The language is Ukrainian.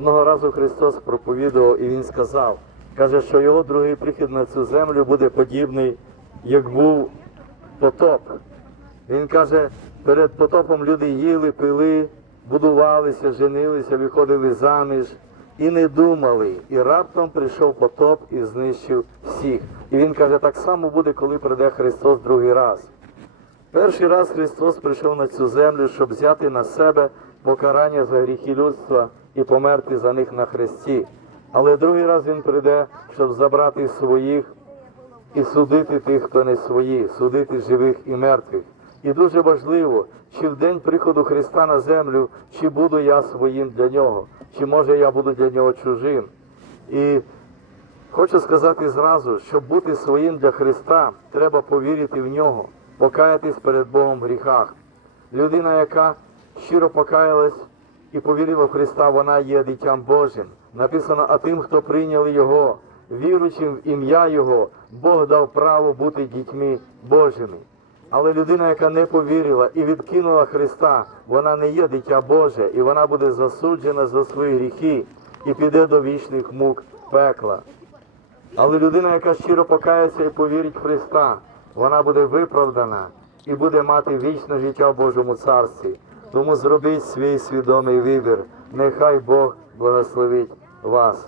Одного разу Христос проповідував і Він сказав, каже, що його другий прихід на цю землю буде подібний, як був потоп. Він каже, перед потопом люди їли, пили, будувалися, женилися, виходили заміж і не думали. І раптом прийшов потоп і знищив всіх. І він каже, так само буде, коли прийде Христос другий раз. Перший раз Христос прийшов на цю землю, щоб взяти на себе покарання за гріхи людства і померти за них на хресті. Але другий раз Він прийде, щоб забрати своїх і судити тих, хто не свої, судити живих і мертвих. І дуже важливо, чи в день приходу Христа на землю, чи буду я своїм для нього, чи може я буду для нього чужим. І хочу сказати зразу, щоб бути своїм для Христа, треба повірити в нього, покаятись перед Богом в гріхах. Людина, яка щиро покаялась і повірила в Христа, вона є дитям Божим. Написано, а тим, хто прийняли Його, віруючим в ім'я Його, Бог дав право бути дітьми Божими. Але людина, яка не повірила і відкинула Христа, вона не є дитя Боже, і вона буде засуджена за свої гріхи і піде до вічних мук пекла. Але людина, яка щиро покається і повірить в Христа, вона буде виправдана і буде мати вічне життя в Божому царстві. Тому зробіть свій свідомий вибір. Нехай Бог благословить вас.